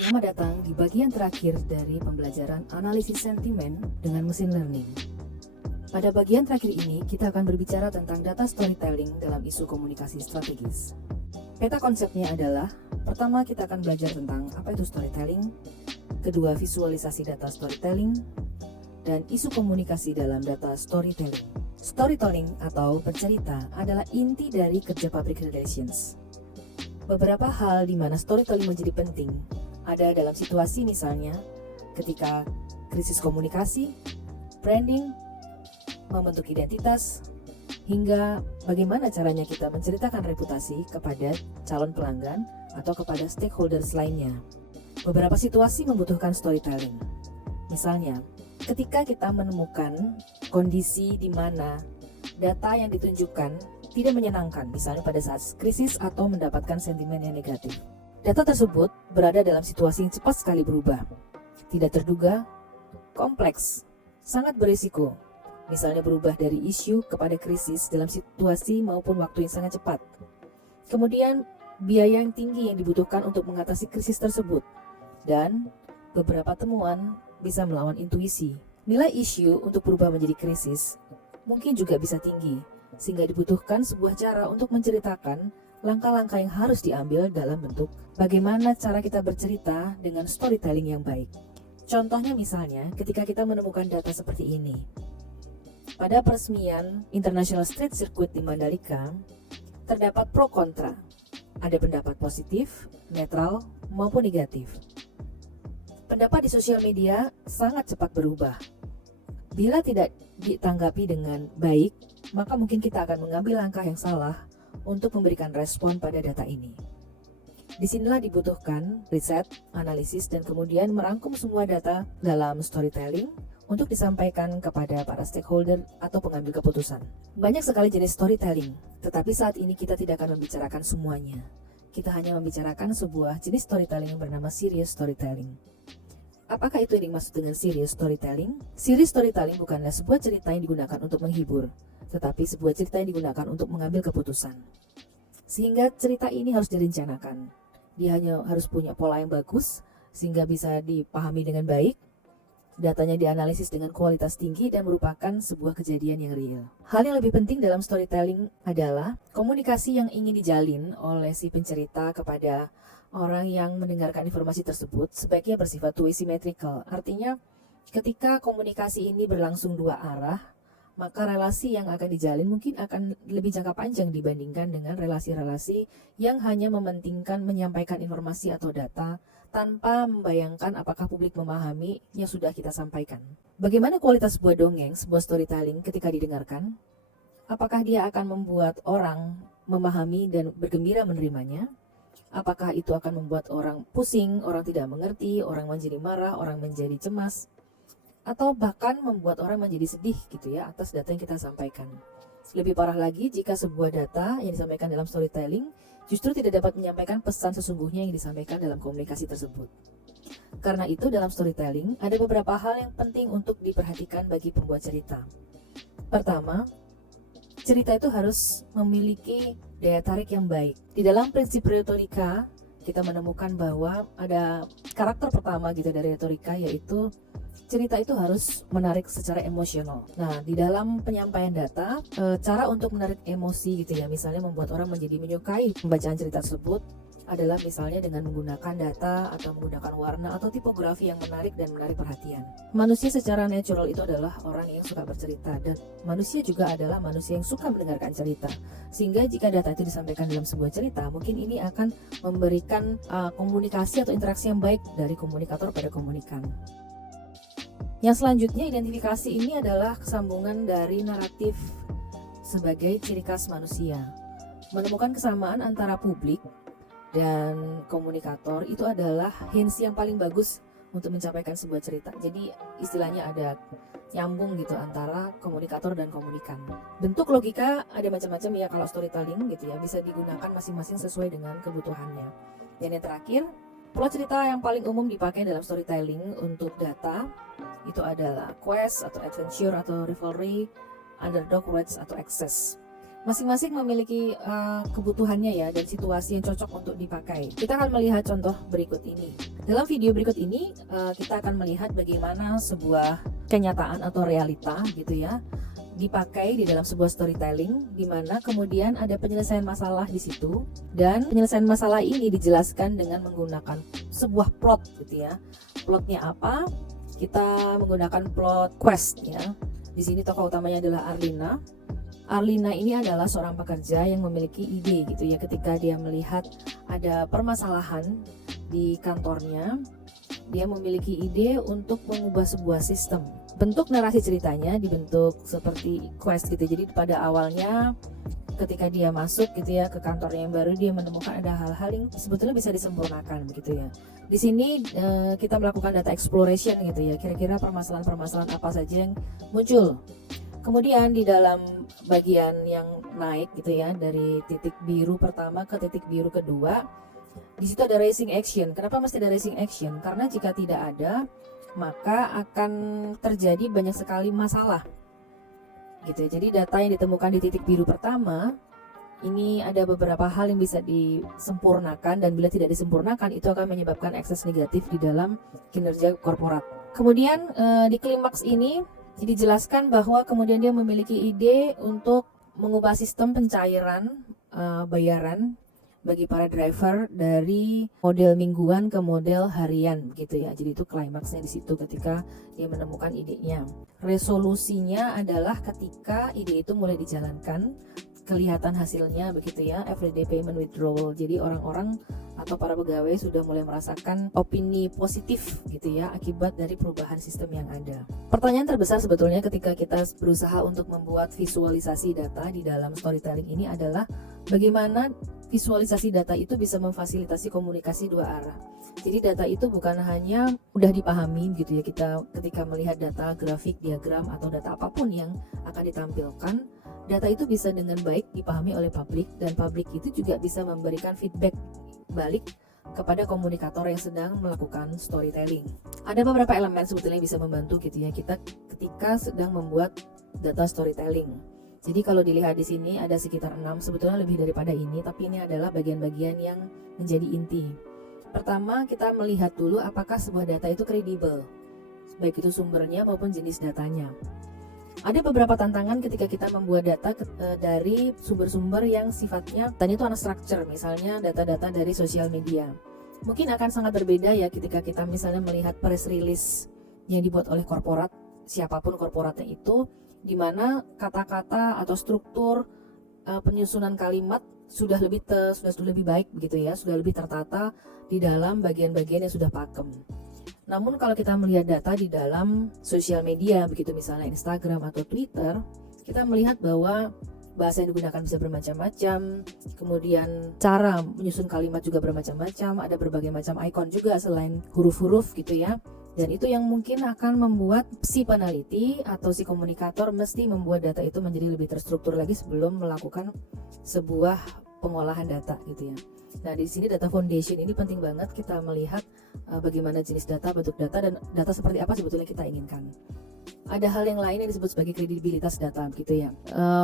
Selamat datang di bagian terakhir dari pembelajaran analisis sentimen dengan mesin learning. Pada bagian terakhir ini, kita akan berbicara tentang data storytelling dalam isu komunikasi strategis. Peta konsepnya adalah, pertama kita akan belajar tentang apa itu storytelling, kedua visualisasi data storytelling, dan isu komunikasi dalam data storytelling. Storytelling atau bercerita adalah inti dari kerja public relations. Beberapa hal di mana storytelling menjadi penting ada dalam situasi misalnya ketika krisis komunikasi, branding, membentuk identitas, hingga bagaimana caranya kita menceritakan reputasi kepada calon pelanggan atau kepada stakeholders lainnya. Beberapa situasi membutuhkan storytelling. Misalnya, ketika kita menemukan kondisi di mana data yang ditunjukkan tidak menyenangkan, misalnya pada saat krisis atau mendapatkan sentimen yang negatif. Data tersebut berada dalam situasi yang cepat sekali berubah, tidak terduga, kompleks, sangat berisiko. Misalnya berubah dari isu kepada krisis dalam situasi maupun waktu yang sangat cepat. Kemudian biaya yang tinggi yang dibutuhkan untuk mengatasi krisis tersebut. Dan beberapa temuan bisa melawan intuisi. Nilai isu untuk berubah menjadi krisis mungkin juga bisa tinggi, sehingga dibutuhkan sebuah cara untuk menceritakan langkah-langkah yang harus diambil dalam bentuk bagaimana cara kita bercerita dengan storytelling yang baik. Contohnya misalnya ketika kita menemukan data seperti ini. Pada peresmian International Street Circuit di Mandalika, terdapat pro kontra. Ada pendapat positif, netral, maupun negatif. Pendapat di sosial media sangat cepat berubah. Bila tidak ditanggapi dengan baik, maka mungkin kita akan mengambil langkah yang salah untuk memberikan respon pada data ini. Disinilah dibutuhkan riset, analisis, dan kemudian merangkum semua data dalam storytelling untuk disampaikan kepada para stakeholder atau pengambil keputusan. Banyak sekali jenis storytelling, tetapi saat ini kita tidak akan membicarakan semuanya. Kita hanya membicarakan sebuah jenis storytelling yang bernama serious storytelling. Apakah itu yang dimaksud dengan serious storytelling? Serious storytelling bukanlah sebuah cerita yang digunakan untuk menghibur, tetapi sebuah cerita yang digunakan untuk mengambil keputusan. Sehingga cerita ini harus direncanakan. Dia hanya harus punya pola yang bagus, sehingga bisa dipahami dengan baik. Datanya dianalisis dengan kualitas tinggi dan merupakan sebuah kejadian yang real. Hal yang lebih penting dalam storytelling adalah komunikasi yang ingin dijalin oleh si pencerita kepada orang yang mendengarkan informasi tersebut sebaiknya bersifat two-way symmetrical. Artinya, ketika komunikasi ini berlangsung dua arah, maka relasi yang akan dijalin mungkin akan lebih jangka panjang dibandingkan dengan relasi-relasi yang hanya mementingkan menyampaikan informasi atau data tanpa membayangkan apakah publik memahami yang sudah kita sampaikan. Bagaimana kualitas sebuah dongeng, sebuah storytelling ketika didengarkan? Apakah dia akan membuat orang memahami dan bergembira menerimanya? Apakah itu akan membuat orang pusing, orang tidak mengerti, orang menjadi marah, orang menjadi cemas, atau bahkan membuat orang menjadi sedih gitu ya atas data yang kita sampaikan. Lebih parah lagi jika sebuah data yang disampaikan dalam storytelling justru tidak dapat menyampaikan pesan sesungguhnya yang disampaikan dalam komunikasi tersebut. Karena itu dalam storytelling ada beberapa hal yang penting untuk diperhatikan bagi pembuat cerita. Pertama, cerita itu harus memiliki daya tarik yang baik. Di dalam prinsip retorika, kita menemukan bahwa ada karakter pertama gitu dari retorika, yaitu cerita itu harus menarik secara emosional. Nah, di dalam penyampaian data, cara untuk menarik emosi gitu ya, misalnya membuat orang menjadi menyukai pembacaan cerita tersebut adalah misalnya dengan menggunakan data atau menggunakan warna atau tipografi yang menarik dan menarik perhatian. Manusia secara natural itu adalah orang yang suka bercerita, dan manusia juga adalah manusia yang suka mendengarkan cerita. Sehingga jika data itu disampaikan dalam sebuah cerita, mungkin ini akan memberikan komunikasi atau interaksi yang baik dari komunikator pada komunikan. Yang selanjutnya, identifikasi ini adalah kesambungan dari naratif sebagai ciri khas manusia. Menemukan kesamaan antara publik dan komunikator itu adalah hints yang paling bagus untuk mencapaikan sebuah cerita. Jadi istilahnya ada nyambung gitu antara komunikator dan komunikan. Bentuk logika ada macam-macam ya kalau storytelling gitu ya, bisa digunakan masing-masing sesuai dengan kebutuhannya. Dan yang terakhir, plot cerita yang paling umum dipakai dalam storytelling untuk data itu adalah quest atau adventure atau rivalry, underdog, roads atau access. Masing-masing memiliki kebutuhannya ya dan situasi yang cocok untuk dipakai. Kita akan melihat contoh berikut ini. Dalam video berikut ini kita akan melihat bagaimana sebuah kenyataan atau realita gitu ya dipakai di dalam sebuah storytelling, di mana kemudian ada penyelesaian masalah di situ, dan penyelesaian masalah ini dijelaskan dengan menggunakan sebuah plot gitu ya. Plotnya apa? Kita menggunakan plot quest ya. Di sini tokoh utamanya adalah Arlina. Arlina ini adalah seorang pekerja yang memiliki ide gitu ya, ketika dia melihat ada permasalahan di kantornya, dia memiliki ide untuk mengubah sebuah sistem. Bentuk narasi ceritanya dibentuk seperti quest gitu. Jadi pada awalnya ketika dia masuk gitu ya ke kantornya yang baru, dia menemukan ada hal-hal yang sebetulnya bisa disempurnakan begitu ya. Di sini kita melakukan data exploration gitu ya. Kira-kira permasalahan-permasalahan apa saja yang muncul. Kemudian di dalam bagian yang naik gitu ya, dari titik biru pertama ke titik biru kedua, di situ ada racing action. Kenapa mesti ada racing action? Karena jika tidak ada, maka akan terjadi banyak sekali masalah gitu ya. Jadi data yang ditemukan di titik biru pertama ini ada beberapa hal yang bisa disempurnakan, dan bila tidak disempurnakan itu akan menyebabkan ekses negatif di dalam kinerja korporat. Kemudian di klimaks ini dijelaskan bahwa kemudian dia memiliki ide untuk mengubah sistem pencairan bayaran bagi para driver dari model mingguan ke model harian gitu ya. Jadi itu klimaksnya di situ ketika dia menemukan idenya. Resolusinya adalah ketika ide itu mulai dijalankan, kelihatan hasilnya begitu ya, everyday payment withdrawal. Jadi orang-orang atau para pegawai sudah mulai merasakan opini positif gitu ya akibat dari perubahan sistem yang ada. Pertanyaan terbesar sebetulnya ketika kita berusaha untuk membuat visualisasi data di dalam storytelling ini adalah bagaimana visualisasi data itu bisa memfasilitasi komunikasi dua arah. Jadi data itu bukan hanya mudah dipahami gitu ya, kita ketika melihat data, grafik, diagram atau data apapun yang akan ditampilkan, data itu bisa dengan baik dipahami oleh publik, dan publik itu juga bisa memberikan feedback balik kepada komunikator yang sedang melakukan storytelling. Ada beberapa elemen sebetulnya yang bisa membantu gitu ya kita ketika sedang membuat data storytelling. Jadi kalau dilihat di sini ada sekitar 6, sebetulnya lebih daripada ini, tapi ini adalah bagian-bagian yang menjadi inti. Pertama, kita melihat dulu apakah sebuah data itu kredibel, baik itu sumbernya maupun jenis datanya. Ada beberapa tantangan ketika kita membuat data dari sumber-sumber yang sifatnya tadi itu unstructured, misalnya data-data dari sosial media. Mungkin akan sangat berbeda ya ketika kita misalnya melihat press release yang dibuat oleh korporat, siapapun korporatnya itu, di mana kata-kata atau struktur penyusunan kalimat sudah lebih baik begitu ya, sudah lebih tertata di dalam bagian-bagian yang sudah pakem. Namun kalau kita melihat data di dalam sosial media begitu, misalnya Instagram atau Twitter, kita melihat bahwa bahasa yang digunakan bisa bermacam-macam, kemudian cara menyusun kalimat juga bermacam-macam, ada berbagai macam icon juga selain huruf-huruf gitu ya. Dan itu yang mungkin akan membuat si peneliti atau si komunikator mesti membuat data itu menjadi lebih terstruktur lagi sebelum melakukan sebuah pengolahan data gitu ya. Nah di sini data foundation ini penting banget kita melihat bagaimana jenis data, bentuk data, dan data seperti apa sebetulnya kita inginkan. Ada hal yang lain yang disebut sebagai kredibilitas data gitu ya.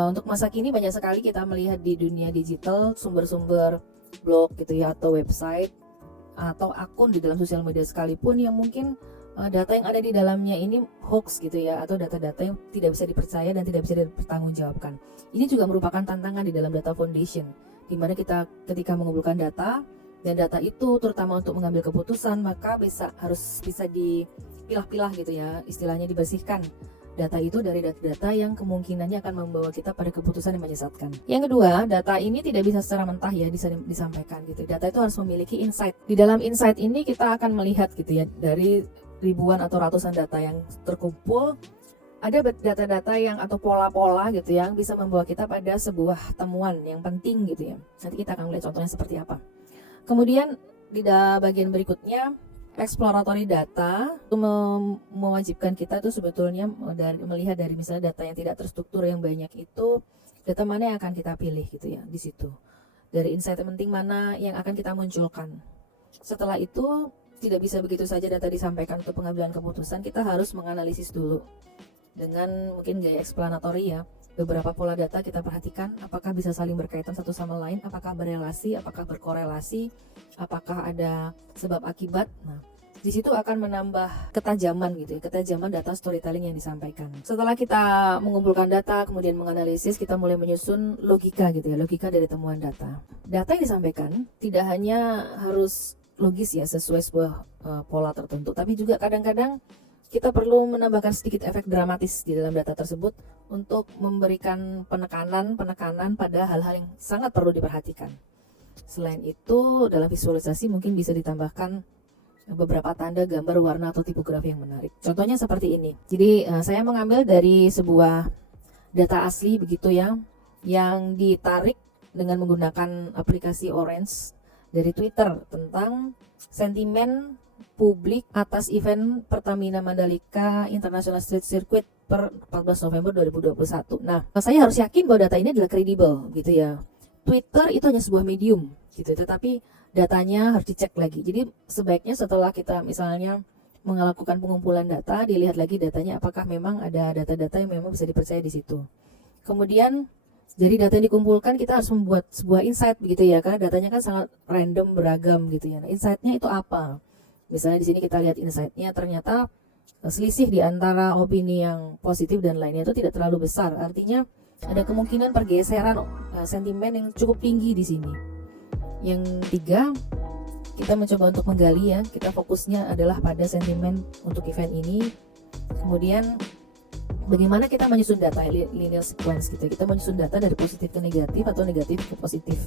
Untuk masa kini banyak sekali kita melihat di dunia digital sumber-sumber blog gitu ya, atau website atau akun di dalam sosial media sekalipun yang mungkin data yang ada di dalamnya ini hoax gitu ya, atau data-data yang tidak bisa dipercaya dan tidak bisa dipertanggungjawabkan. Ini juga merupakan tantangan di dalam data foundation, di mana kita ketika mengumpulkan data, dan data itu terutama untuk mengambil keputusan, maka harus bisa dipilah-pilah gitu ya, istilahnya dibersihkan data itu dari data-data yang kemungkinannya akan membawa kita pada keputusan yang menyesatkan. Yang kedua, data ini tidak bisa secara mentah ya disampaikan gitu. Data itu harus memiliki insight. Di dalam insight ini kita akan melihat gitu ya, dari ribuan atau ratusan data yang terkumpul, ada data-data yang atau pola-pola gitu yang bisa membawa kita pada sebuah temuan yang penting gitu ya. Nanti kita akan melihat contohnya seperti apa. Kemudian di bagian berikutnya, exploratory data itu mewajibkan kita tuh sebetulnya melihat dari misalnya data yang tidak terstruktur yang banyak itu, data mana yang akan kita pilih gitu ya di situ. Dari insight penting mana yang akan kita munculkan. Setelah itu tidak bisa begitu saja data disampaikan untuk pengambilan keputusan, kita harus menganalisis dulu dengan mungkin gaya explanatory ya. beberapa pola data kita perhatikan apakah bisa saling berkaitan satu sama lain, apakah berelasi, apakah berkorelasi, apakah ada sebab akibat. Nah, di situ akan menambah ketajaman gitu ya, ketajaman data storytelling yang disampaikan. Setelah kita mengumpulkan data, kemudian menganalisis, kita mulai menyusun logika gitu ya, logika dari temuan data. Data yang disampaikan tidak hanya harus logis ya, sesuai sebuah pola tertentu, tapi juga kadang-kadang kita perlu menambahkan sedikit efek dramatis di dalam data tersebut untuk memberikan penekanan pada hal-hal yang sangat perlu diperhatikan. Selain itu, dalam visualisasi mungkin bisa ditambahkan beberapa tanda, gambar, warna, atau tipografi yang menarik. Contohnya seperti ini. Jadi saya mengambil dari sebuah data asli begitu ya, yang ditarik dengan menggunakan aplikasi Orange dari Twitter tentang sentimen publik atas event Pertamina Mandalika International Street Circuit per 14 November 2021. Nah, saya harus yakin bahwa data ini adalah kredibel gitu ya. Twitter itu hanya sebuah medium gitu, tetapi datanya harus dicek lagi. Jadi sebaiknya setelah kita misalnya melakukan pengumpulan data, dilihat lagi datanya apakah memang ada data-data yang memang bisa dipercaya di situ. Kemudian dari data yang dikumpulkan kita harus membuat sebuah insight begitu ya, karena datanya kan sangat random, beragam gitu ya. Nah, insight-nya itu apa? Misalnya di sini kita lihat insight-nya, ternyata selisih di antara opini yang positif dan lainnya itu tidak terlalu besar. Artinya ada kemungkinan pergeseran sentimen yang cukup tinggi di sini. Yang ketiga, kita mencoba untuk menggali ya, kita fokusnya adalah pada sentimen untuk event ini. Kemudian bagaimana kita menyusun data linear sequence gitu. Kita menyusun data dari positif ke negatif atau negatif ke positif.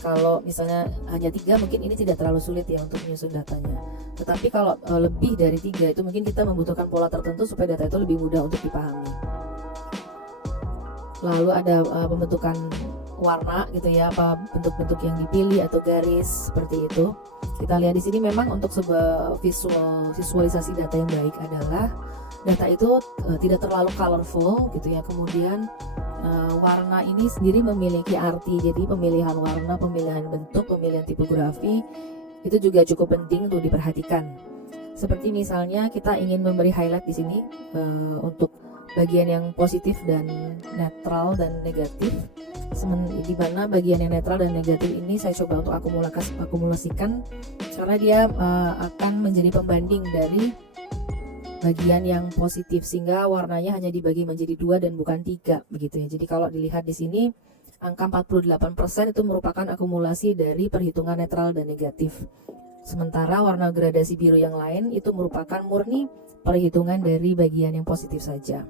Kalau misalnya hanya 3 mungkin ini tidak terlalu sulit ya untuk menyusun datanya. Tetapi kalau lebih dari 3 itu mungkin kita membutuhkan pola tertentu supaya data itu lebih mudah untuk dipahami. Lalu ada pembentukan warna gitu ya, apa bentuk-bentuk yang dipilih atau garis seperti itu. Kita lihat di sini memang untuk sebuah visualisasi data yang baik adalah data itu tidak terlalu colorful gitu ya. Kemudian warna ini sendiri memiliki arti. Jadi pemilihan warna, pemilihan bentuk, pemilihan tipografi itu juga cukup penting untuk diperhatikan. Seperti misalnya kita ingin memberi highlight di sini untuk bagian yang positif dan netral dan negatif. Di mana bagian yang netral dan negatif ini saya coba untuk akumulasikan karena dia akan menjadi pembanding dari bagian yang positif, sehingga warnanya hanya dibagi menjadi 2 dan bukan 3 begitu ya. Jadi kalau dilihat di sini angka 48% itu merupakan akumulasi dari perhitungan netral dan negatif. Sementara warna gradasi biru yang lain itu merupakan murni perhitungan dari bagian yang positif saja.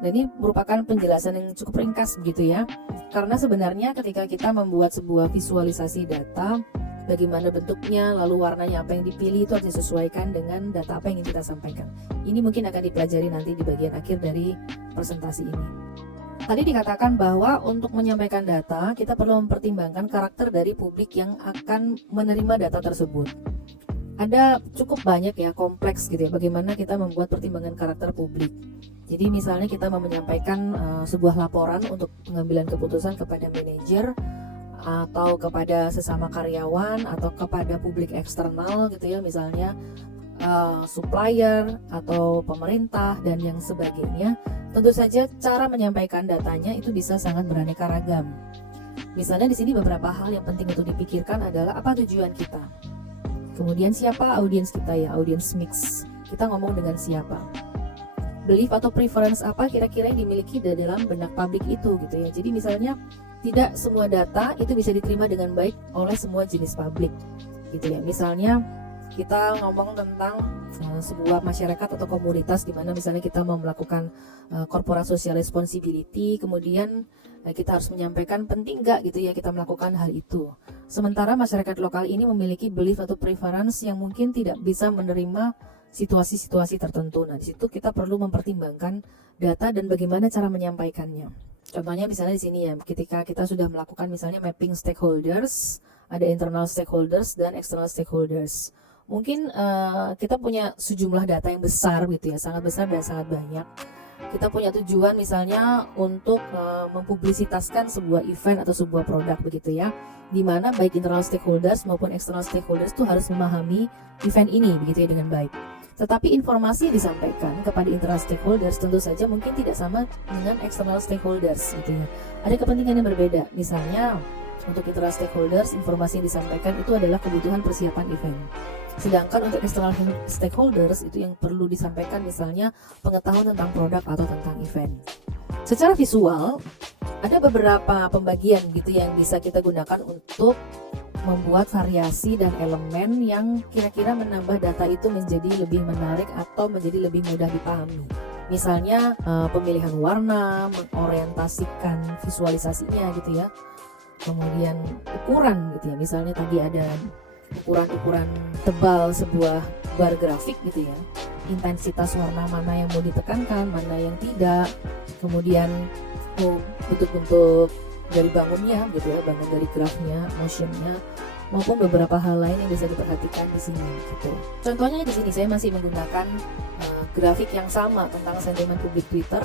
Dan ini merupakan penjelasan yang cukup ringkas begitu ya. Karena sebenarnya ketika kita membuat sebuah visualisasi data, bagaimana bentuknya, lalu warnanya apa yang dipilih, itu harus disesuaikan dengan data apa yang ingin kita sampaikan. Ini mungkin akan dipelajari nanti di bagian akhir dari presentasi ini. Tadi dikatakan bahwa untuk menyampaikan data, kita perlu mempertimbangkan karakter dari publik yang akan menerima data tersebut. Ada cukup banyak ya, kompleks gitu ya, bagaimana kita membuat pertimbangan karakter publik. Jadi misalnya kita mau menyampaikan sebuah laporan untuk pengambilan keputusan kepada manajer, atau kepada sesama karyawan, atau kepada publik eksternal gitu ya, misalnya supplier atau pemerintah dan yang sebagainya. Tentu saja cara menyampaikan datanya itu bisa sangat beraneka ragam. Misalnya di sini beberapa hal yang penting untuk dipikirkan adalah apa tujuan kita, kemudian siapa audiens kita ya, audiens mix, kita ngomong dengan siapa, belief atau preference apa kira-kira yang dimiliki dalam benak publik itu gitu ya. Jadi misalnya tidak semua data itu bisa diterima dengan baik oleh semua jenis publik gitu ya. Misalnya kita ngomong tentang sebuah masyarakat atau komunitas di mana misalnya kita mau melakukan corporate social responsibility, kemudian kita harus menyampaikan penting nggak gitu ya kita melakukan hal itu. Sementara masyarakat lokal ini memiliki belief atau preference yang mungkin tidak bisa menerima situasi-situasi tertentu. Nah, di situ kita perlu mempertimbangkan data dan bagaimana cara menyampaikannya. Contohnya misalnya di sini ya, ketika kita sudah melakukan misalnya mapping stakeholders, ada internal stakeholders dan external stakeholders. Mungkin kita punya sejumlah data yang besar gitu ya, sangat besar dan sangat banyak. Kita punya tujuan misalnya untuk mempublisitaskan sebuah event atau sebuah produk begitu ya, di mana baik internal stakeholders maupun external stakeholders itu harus memahami event ini begitu ya dengan baik. Tetapi informasi yang disampaikan kepada internal stakeholders tentu saja mungkin tidak sama dengan external stakeholders gitu ya. Ada kepentingan yang berbeda. Misalnya untuk internal stakeholders, informasi yang disampaikan itu adalah kebutuhan persiapan event. Sedangkan untuk external stakeholders itu yang perlu disampaikan misalnya pengetahuan tentang produk atau tentang event. Secara visual, ada beberapa pembagian gitu yang bisa kita gunakan untuk membuat variasi dan elemen yang kira-kira menambah data itu menjadi lebih menarik atau menjadi lebih mudah dipahami. Misalnya pemilihan warna, mengorientasikan visualisasinya gitu ya. Kemudian ukuran gitu ya. Misalnya tadi ada ukuran tebal sebuah bar grafik gitu ya. Intensitas warna mana yang mau ditekankan, mana yang tidak. Kemudian bentuk-bentuk dari bangunnya gitu ya, bangun dari grafnya, motionnya, maupun beberapa hal lain yang bisa diperhatikan di sini gitu. Contohnya di sini saya masih menggunakan grafik yang sama tentang sentimen publik Twitter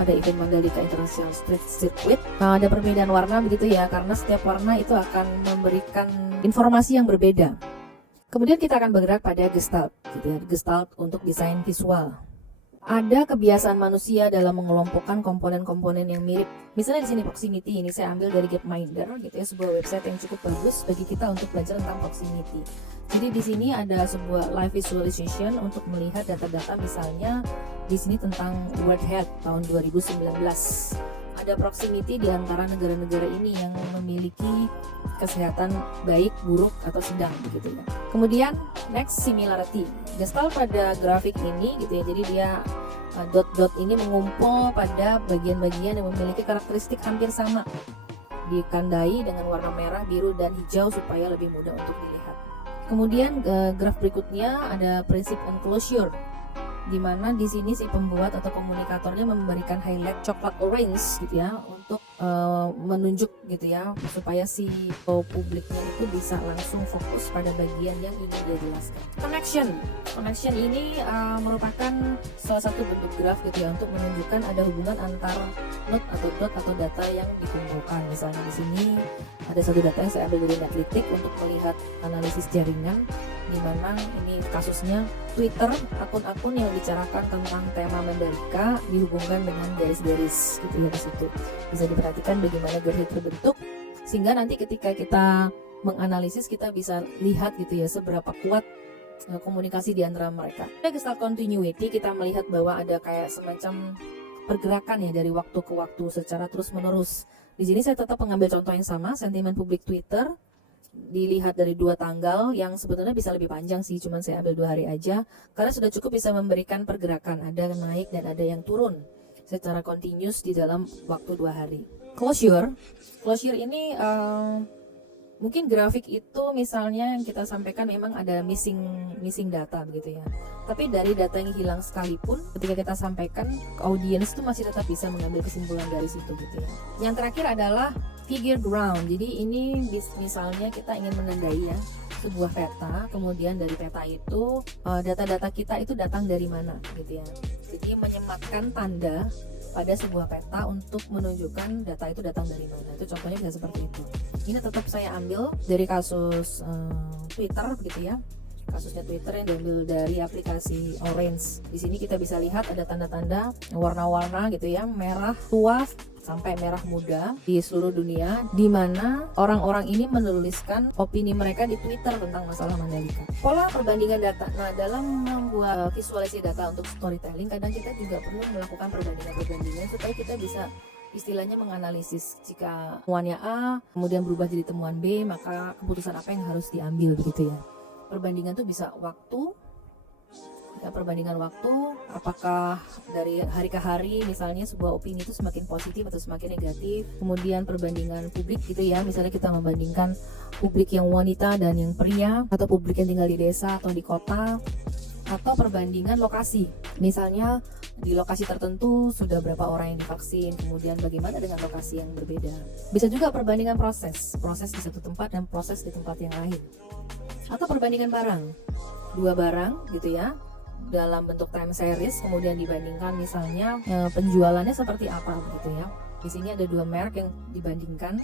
pada event Mandalika International Street Circuit. Ada perbedaan warna begitu ya, karena setiap warna itu akan memberikan informasi yang berbeda. Kemudian kita akan bergerak pada Gestalt gitu ya, Gestalt untuk desain visual. Ada kebiasaan manusia dalam mengelompokkan komponen-komponen yang mirip. Misalnya di sini proximity, ini saya ambil dari Gapminder gitu ya, sebuah website yang cukup bagus bagi kita untuk belajar tentang proximity. Jadi di sini ada sebuah live visualization untuk melihat data-data, misalnya di sini tentang World Health tahun 2019. Ada proximity di antara negara-negara ini yang memiliki kesehatan baik, buruk, atau sedang begitu ya. Kemudian next, similarity. Gestalt pada grafik ini gitu ya, jadi dia dot-dot ini mengumpul pada bagian-bagian yang memiliki karakteristik hampir sama, ditandai dengan warna merah, biru, dan hijau supaya lebih mudah untuk dilihat. Kemudian graf berikutnya ada prinsip enclosure, di mana di sini si pembuat atau komunikatornya memberikan highlight coklat orange gitu ya, untuk menunjuk gitu ya, supaya si publiknya itu bisa langsung fokus pada bagian yang ingin dia jelaskan. Connection ini merupakan salah satu bentuk graf gitu ya, untuk menunjukkan ada hubungan antara node atau dot atau data yang dikumpulkan. Misalnya di sini ada satu data yang saya ambil dari Netlytic untuk melihat analisis jaringan, di mana ini kasusnya Twitter, akun-akun yang bicarakan tentang tema Mandalika dihubungkan dengan garis-garis gitu ya. Di situ bisa diperhatikan bagaimana garis terbentuk, sehingga nanti ketika kita menganalisis kita bisa lihat gitu ya, seberapa kuat komunikasi di antara mereka. Gestalt continuity, kita melihat bahwa ada kayak semacam pergerakan ya dari waktu ke waktu secara terus menerus. Di sini saya tetap mengambil contoh yang sama, sentimen publik Twitter, dilihat dari 2 tanggal yang sebetulnya bisa lebih panjang sih, cuman saya ambil 2 hari aja karena sudah cukup bisa memberikan pergerakan, ada naik dan ada yang turun secara continuous di dalam waktu 2 hari. Closure ini mungkin grafik itu misalnya yang kita sampaikan memang ada missing data begitu ya. Tapi dari data yang hilang sekalipun, ketika kita sampaikan ke audiens itu masih tetap bisa mengambil kesimpulan dari situ gitu ya. Yang terakhir adalah figure ground. Jadi ini misalnya kita ingin menandai ya sebuah peta, kemudian dari peta itu data-data kita itu datang dari mana gitu ya. Jadi menyematkan tanda pada sebuah peta untuk menunjukkan data itu datang dari mana. Itu contohnya bisa seperti itu. Ini tetap saya ambil dari kasus Twitter gitu ya. Kasusnya Twitter yang diambil dari aplikasi Orange. Di sini kita bisa lihat ada tanda-tanda warna-warna gitu ya, merah tua sampai merah muda di seluruh dunia, di mana orang-orang ini menuliskan opini mereka di Twitter tentang masalah Mandalika. Pola perbandingan data. Nah, dalam membuat visualisasi data untuk storytelling, kadang kita juga perlu melakukan perbandingan supaya kita bisa istilahnya menganalisis, jika temuannya A kemudian berubah jadi temuan B, maka keputusan apa yang harus diambil begitu ya. Perbandingan itu bisa waktu, perbandingan waktu, apakah dari hari ke hari misalnya sebuah opini itu semakin positif atau semakin negatif. Kemudian perbandingan publik gitu ya, misalnya kita membandingkan publik yang wanita dan yang pria, atau publik yang tinggal di desa atau di kota, atau perbandingan lokasi, misalnya di lokasi tertentu sudah berapa orang yang divaksin, kemudian bagaimana dengan lokasi yang berbeda. Bisa juga perbandingan proses di satu tempat dan proses di tempat yang lain. Atau perbandingan barang, 2 barang gitu ya, dalam bentuk time series, kemudian dibandingkan misalnya penjualannya seperti apa gitu ya. Di sini ada 2 merek yang dibandingkan,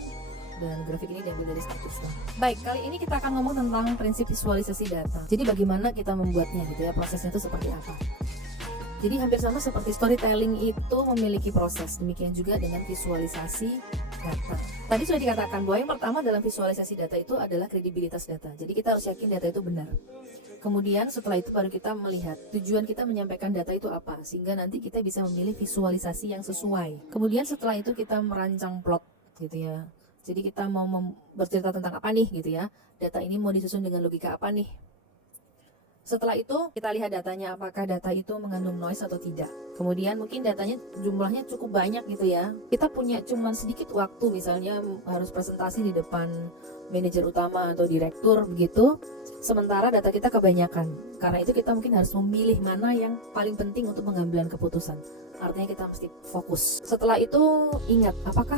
dan grafik ini diambil dari status. Baik, kali ini kita akan ngomong tentang prinsip visualisasi data. Jadi bagaimana kita membuatnya gitu ya, prosesnya itu seperti apa. Jadi hampir sama seperti storytelling itu memiliki proses, demikian juga dengan visualisasi data. Tadi sudah dikatakan bahwa yang pertama dalam visualisasi data itu adalah kredibilitas data. Jadi kita harus yakin data itu benar. Kemudian setelah itu baru kita melihat tujuan kita menyampaikan data itu apa, sehingga nanti kita bisa memilih visualisasi yang sesuai. Kemudian setelah itu kita merancang plot gitu ya. Jadi kita mau bercerita tentang apa nih gitu ya. Data ini mau disusun dengan logika apa nih. Setelah itu kita lihat datanya, apakah data itu mengandung noise atau tidak. Kemudian mungkin datanya jumlahnya cukup banyak gitu ya. Kita punya cuman sedikit waktu, misalnya harus presentasi di depan manajer utama atau direktur begitu. Sementara data kita kebanyakan. Karena itu kita mungkin harus memilih mana yang paling penting untuk pengambilan keputusan. Artinya kita mesti fokus. Setelah itu ingat, apakah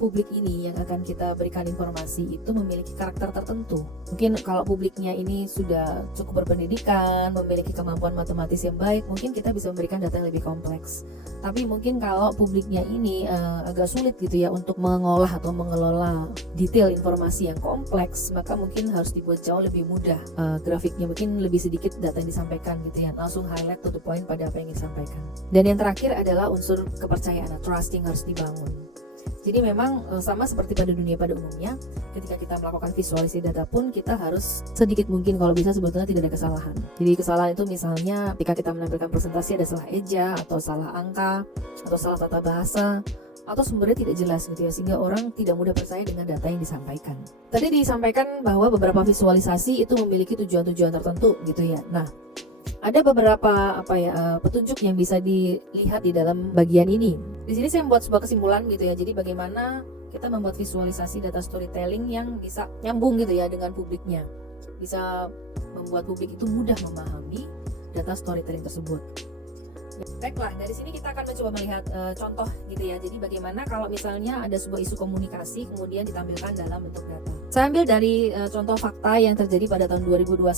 publik ini yang akan kita berikan informasi itu memiliki karakter tertentu. Mungkin kalau publiknya ini sudah cukup berpendidikan, memiliki kemampuan matematis yang baik, mungkin kita bisa memberikan data yang lebih kompleks. Tapi mungkin kalau publiknya ini agak sulit gitu ya untuk mengolah atau mengelola detail informasi yang kompleks, maka mungkin harus dibuat jauh lebih mudah. Grafiknya mungkin lebih sedikit data yang disampaikan gitu ya, langsung highlight to the point pada apa yang disampaikan. Dan yang terakhir adalah unsur kepercayaan, trusting harus dibangun. Jadi memang sama seperti pada dunia pada umumnya, ketika kita melakukan visualisasi data pun kita harus sedikit mungkin kalau bisa sebetulnya tidak ada kesalahan. Jadi kesalahan itu misalnya ketika kita menampilkan presentasi ada salah eja atau salah angka atau salah tata bahasa atau sumbernya tidak jelas gitu ya, sehingga orang tidak mudah percaya dengan data yang disampaikan. Tadi disampaikan bahwa beberapa visualisasi itu memiliki tujuan-tujuan tertentu gitu ya. Nah, ada beberapa petunjuk yang bisa dilihat di dalam bagian ini. Di sini saya membuat sebuah kesimpulan gitu ya. Jadi bagaimana kita membuat visualisasi data storytelling yang bisa nyambung gitu ya dengan publiknya. Bisa membuat publik itu mudah memahami data storytelling tersebut. Baiklah, dari sini kita akan mencoba melihat contoh gitu ya. Jadi bagaimana kalau misalnya ada sebuah isu komunikasi kemudian ditampilkan dalam bentuk data. Saya ambil dari contoh fakta yang terjadi pada tahun 2021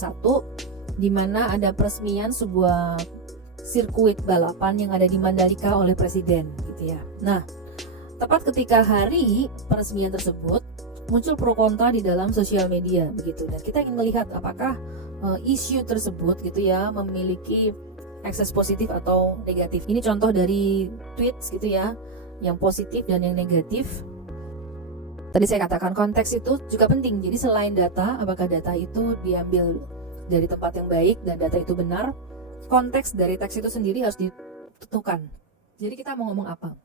di mana ada peresmian sebuah sirkuit balapan yang ada di Mandalika oleh presiden gitu ya. Nah, tepat ketika hari peresmian tersebut muncul pro kontra di dalam sosial media begitu, dan kita ingin melihat apakah isu tersebut gitu ya memiliki ekses positif atau negatif. Ini contoh dari tweets gitu ya, yang positif dan yang negatif. Tadi saya katakan konteks itu juga penting. Jadi selain data, apakah data itu diambil dari tempat yang baik dan data itu benar, konteks dari teks itu sendiri harus ditentukan. Jadi kita mau ngomong apa?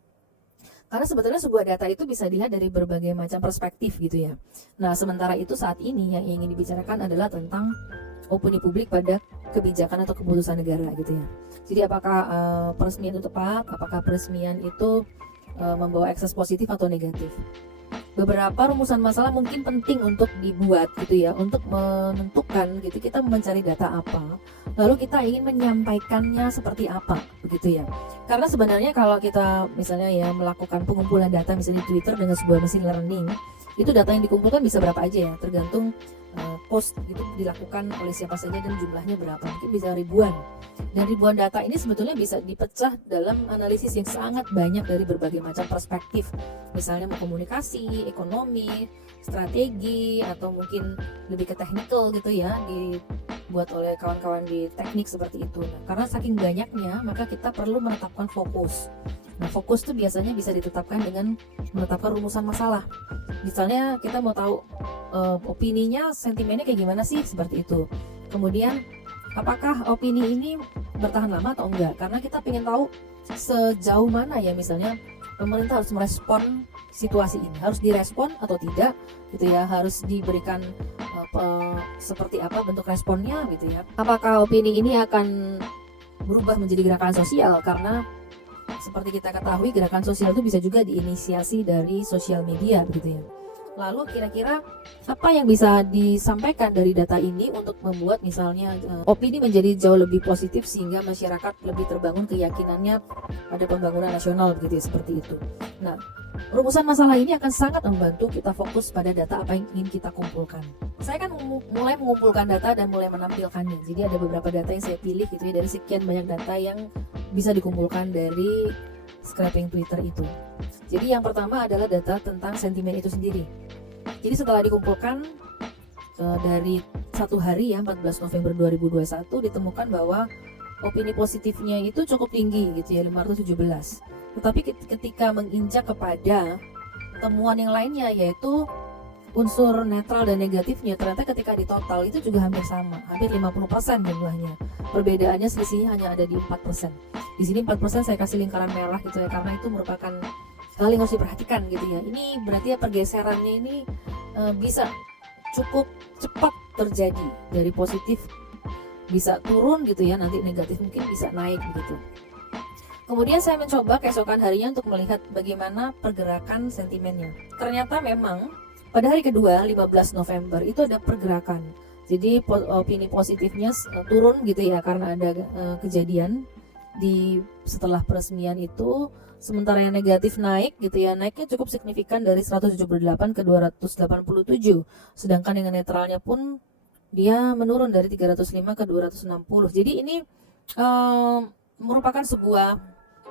Karena sebetulnya sebuah data itu bisa dilihat dari berbagai macam perspektif gitu ya. Nah, sementara itu saat ini yang ingin dibicarakan adalah tentang opini publik pada kebijakan atau keputusan negara gitu ya. Jadi apakah peresmian itu tepat? Apakah peresmian itu membawa ekses positif atau negatif? Beberapa rumusan masalah mungkin penting untuk dibuat gitu ya, untuk menentukan gitu kita mencari data apa, lalu kita ingin menyampaikannya seperti apa begitu ya. Karena sebenarnya kalau kita misalnya ya melakukan pengumpulan data misalnya di Twitter dengan sebuah machine learning, itu data yang dikumpulkan bisa berapa aja ya, tergantung post itu dilakukan oleh siapa saja dan jumlahnya berapa, mungkin bisa ribuan. Dan ribuan data ini sebetulnya bisa dipecah dalam analisis yang sangat banyak dari berbagai macam perspektif. Misalnya mau komunikasi, ekonomi, strategi, atau mungkin lebih ke technical gitu ya, dibuat oleh kawan-kawan di teknik seperti itu. Nah, karena saking banyaknya, maka kita perlu menetapkan fokus. Nah, fokus itu biasanya bisa ditetapkan dengan menetapkan rumusan masalah. Misalnya kita mau tahu opininya, sentimennya kayak gimana sih, seperti itu. Kemudian apakah opini ini bertahan lama atau enggak? Karena kita ingin tahu sejauh mana ya misalnya pemerintah harus merespon situasi ini, harus direspon atau tidak gitu ya, harus diberikan seperti apa bentuk responnya gitu ya. Apakah opini ini akan berubah menjadi gerakan sosial? Karena seperti kita ketahui gerakan sosial itu bisa juga diinisiasi dari sosial media begitu ya. Lalu kira-kira apa yang bisa disampaikan dari data ini untuk membuat misalnya opini menjadi jauh lebih positif sehingga masyarakat lebih terbangun keyakinannya pada pembangunan nasional begitu ya, seperti itu. Nah, rumusan masalah ini akan sangat membantu kita fokus pada data apa yang ingin kita kumpulkan. Saya kan mulai mengumpulkan data dan mulai menampilkannya. Jadi ada beberapa data yang saya pilih gitu ya dari sekian banyak data yang bisa dikumpulkan dari scraping Twitter itu. Jadi yang pertama adalah data tentang sentimen itu sendiri. Jadi setelah dikumpulkan dari satu hari ya 14 November 2021 ditemukan bahwa opini positifnya itu cukup tinggi gitu ya, 517. Tetapi ketika menginjak kepada temuan yang lainnya yaitu unsur netral dan negatifnya, ternyata ketika di total itu juga hampir sama, hampir 50% jumlahnya. Perbedaannya selisihnya hanya ada di 4%. Di sini 4% saya kasih lingkaran merah gitu ya, karena itu merupakan hal yang harus diperhatikan gitu ya. Ini berarti ya pergeserannya ini bisa cukup cepat terjadi, dari positif bisa turun gitu ya, nanti negatif mungkin bisa naik gitu. Kemudian saya mencoba keesokan harinya untuk melihat bagaimana pergerakan sentimennya. Ternyata memang pada hari kedua 15 November itu ada pergerakan. Jadi opini positifnya turun gitu ya, karena ada kejadian di setelah peresmian itu. Sementara yang negatif naik gitu ya, naiknya cukup signifikan dari 178 ke 287. Sedangkan yang netralnya pun dia menurun dari 305 ke 260. Jadi ini merupakan sebuah,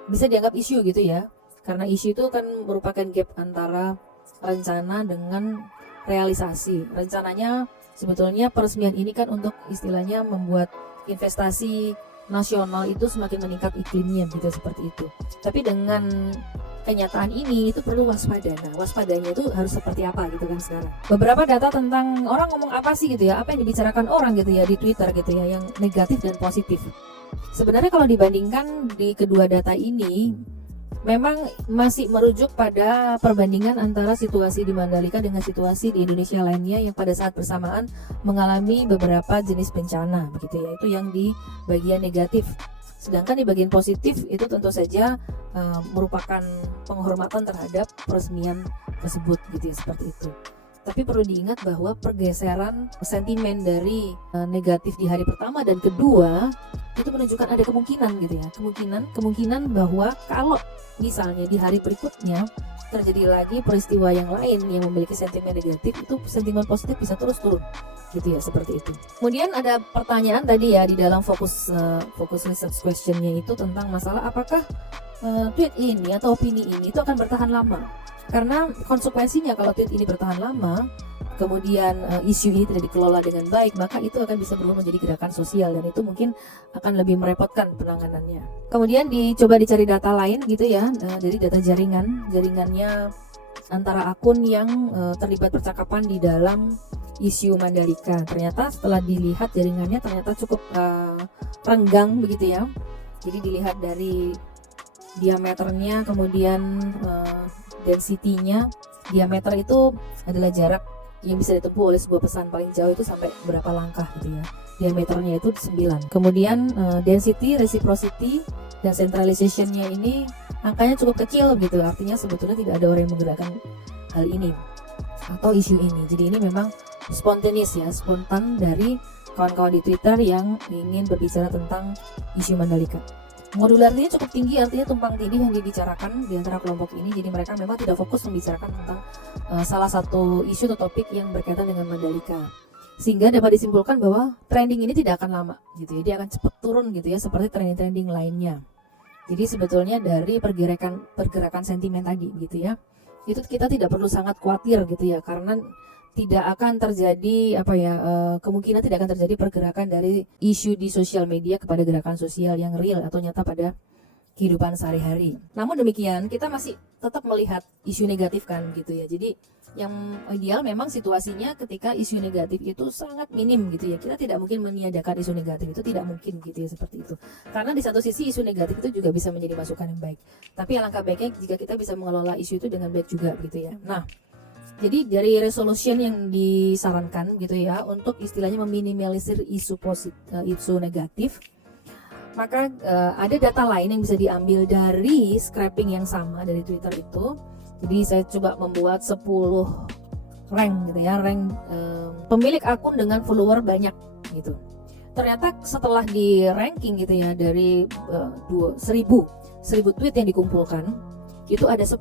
bisa dianggap isu gitu ya, karena isu itu kan merupakan gap antara rencana dengan realisasi. Rencananya sebetulnya peresmian ini kan untuk istilahnya membuat investasi nasional itu semakin meningkat iklimnya gitu, seperti itu. Tapi dengan kenyataan ini itu perlu waspada. Nah, waspadanya itu harus seperti apa gitu kan sekarang. Beberapa data tentang orang ngomong apa sih gitu ya, apa yang dibicarakan orang gitu ya di Twitter gitu ya, yang negatif dan positif. Sebenarnya kalau dibandingkan di kedua data ini, memang masih merujuk pada perbandingan antara situasi di Mandalika dengan situasi di Indonesia lainnya yang pada saat bersamaan mengalami beberapa jenis bencana begitu ya, itu yang di bagian negatif. Sedangkan di bagian positif itu tentu saja merupakan penghormatan terhadap peresmian tersebut gitu ya, seperti itu. Tapi perlu diingat bahwa pergeseran sentimen dari negatif di hari pertama dan kedua itu menunjukkan ada kemungkinan gitu ya, kemungkinan bahwa kalau misalnya di hari berikutnya terjadi lagi peristiwa yang lain yang memiliki sentimen negatif, itu sentimen positif bisa terus turun gitu ya, seperti itu. Kemudian ada pertanyaan tadi ya di dalam fokus research questionnya itu tentang masalah apakah tweet ini atau opini ini itu akan bertahan lama. Karena konsekuensinya kalau tweet ini bertahan lama, kemudian isu ini tidak dikelola dengan baik, maka itu akan bisa berubah menjadi gerakan sosial dan itu mungkin akan lebih merepotkan penanganannya. Kemudian dicoba dicari data lain gitu ya, dari data jaringannya antara akun yang terlibat percakapan di dalam isu Mandalika. Ternyata setelah dilihat jaringannya ternyata cukup renggang begitu ya. Jadi dilihat dari diameternya, kemudian density-nya. Diameter itu adalah jarak yang bisa ditempuh oleh sebuah pesan, paling jauh itu sampai berapa langkah gitu ya. Diameternya itu 9. Kemudian density, reciprocity, dan centralization-nya ini angkanya cukup kecil gitu. Artinya sebetulnya tidak ada orang yang menggerakkan hal ini atau isu ini. Jadi ini memang spontaneous ya, spontan dari kawan-kawan di Twitter yang ingin berbicara tentang isu Mandalika. Modularnya cukup tinggi, artinya tumpang tindih yang dibicarakan di antara kelompok ini. Jadi mereka memang tidak fokus membicarakan tentang salah satu isu atau topik yang berkaitan dengan Mandalika. Sehingga dapat disimpulkan bahwa trending ini tidak akan lama gitu ya. Dia akan cepat turun gitu ya, seperti trending-trending lainnya. Jadi sebetulnya dari pergerakan sentimen tadi gitu ya, itu kita tidak perlu sangat khawatir gitu ya, karena tidak akan terjadi kemungkinan tidak akan terjadi pergerakan dari isu di sosial media kepada gerakan sosial yang real atau nyata pada kehidupan sehari-hari. Namun demikian kita masih tetap melihat isu negatif kan gitu ya. Jadi yang ideal memang situasinya ketika isu negatif itu sangat minim gitu ya. Kita tidak mungkin meniadakan isu negatif, itu tidak mungkin gitu ya, seperti itu. Karena di satu sisi isu negatif itu juga bisa menjadi masukan yang baik. Tapi alangkah baiknya jika kita bisa mengelola isu itu dengan baik juga gitu ya. Nah, jadi dari resolution yang disarankan gitu ya untuk istilahnya meminimalisir isu negatif, maka ada data lain yang bisa diambil dari scraping yang sama dari Twitter itu. Jadi saya coba membuat 10 rank gitu ya, rank pemilik akun dengan follower banyak gitu. Ternyata setelah di ranking gitu ya dari 1000 tweet yang dikumpulkan, itu ada 10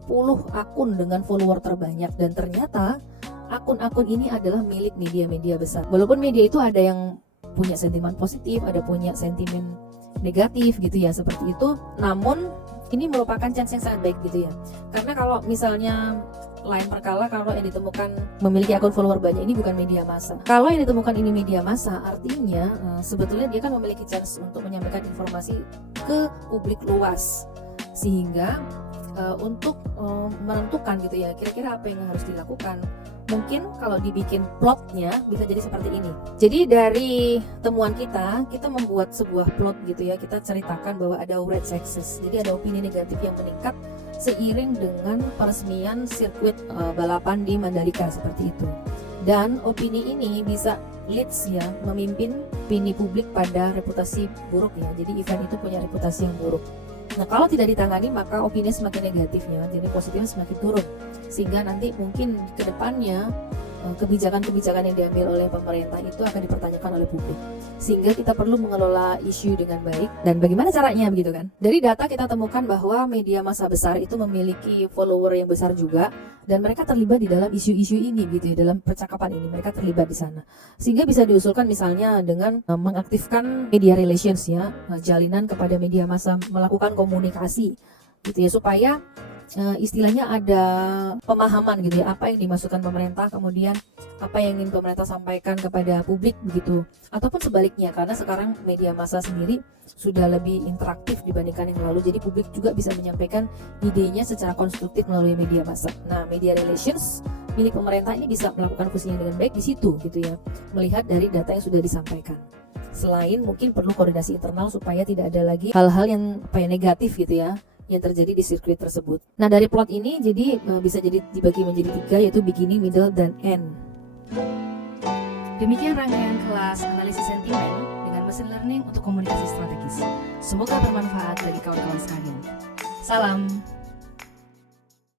akun dengan follower terbanyak, dan ternyata akun-akun ini adalah milik media-media besar. Walaupun media itu ada yang punya sentimen positif, ada punya sentimen negatif gitu ya, seperti itu. Namun ini merupakan chance yang sangat baik gitu ya, karena kalau misalnya lain perkara kalau yang ditemukan memiliki akun follower banyak ini bukan media massa. Kalau yang ditemukan ini media massa, artinya sebetulnya dia kan memiliki chance untuk menyampaikan informasi ke publik luas, sehingga untuk menentukan gitu ya kira-kira apa yang harus dilakukan, mungkin kalau dibikin plotnya bisa jadi seperti ini. Jadi dari temuan kita membuat sebuah plot gitu ya, kita ceritakan bahwa ada outrage sexist, jadi ada opini negatif yang meningkat seiring dengan peresmian sirkuit balapan di Mandalika seperti itu. Dan opini ini bisa leads ya, memimpin opini publik pada reputasi buruk ya, jadi event itu punya reputasi yang buruk. Nah kalau tidak ditangani maka opini semakin negatif ya, jadi positifnya semakin turun, sehingga nanti mungkin ke depannya kebijakan-kebijakan yang diambil oleh pemerintah itu akan dipertanyakan oleh publik, sehingga kita perlu mengelola isu dengan baik. Dan bagaimana caranya begitu kan? Dari data kita temukan bahwa media massa besar itu memiliki follower yang besar juga, dan mereka terlibat di dalam isu-isu ini gitu ya, dalam percakapan ini mereka terlibat di sana, sehingga bisa diusulkan misalnya dengan mengaktifkan media relations ya, jalinan kepada media massa, melakukan komunikasi gitu ya, supaya istilahnya ada pemahaman gitu ya, apa yang dimasukkan pemerintah, kemudian apa yang ingin pemerintah sampaikan kepada publik begitu, ataupun sebaliknya, karena sekarang media massa sendiri sudah lebih interaktif dibandingkan yang lalu, jadi publik juga bisa menyampaikan idenya secara konstruktif melalui media massa. Nah media relations milik pemerintah ini bisa melakukan fungsinya dengan baik di situ gitu ya, melihat dari data yang sudah disampaikan. Selain mungkin perlu koordinasi internal supaya tidak ada lagi hal-hal yang negatif gitu ya yang terjadi di sirkuit tersebut. Nah dari plot ini jadi bisa jadi dibagi menjadi 3, yaitu beginning, middle, dan end. Demikian rangkaian kelas analisis sentimen dengan mesin learning untuk komunikasi strategis. Semoga bermanfaat bagi kawan-kawan sekalian. Salam.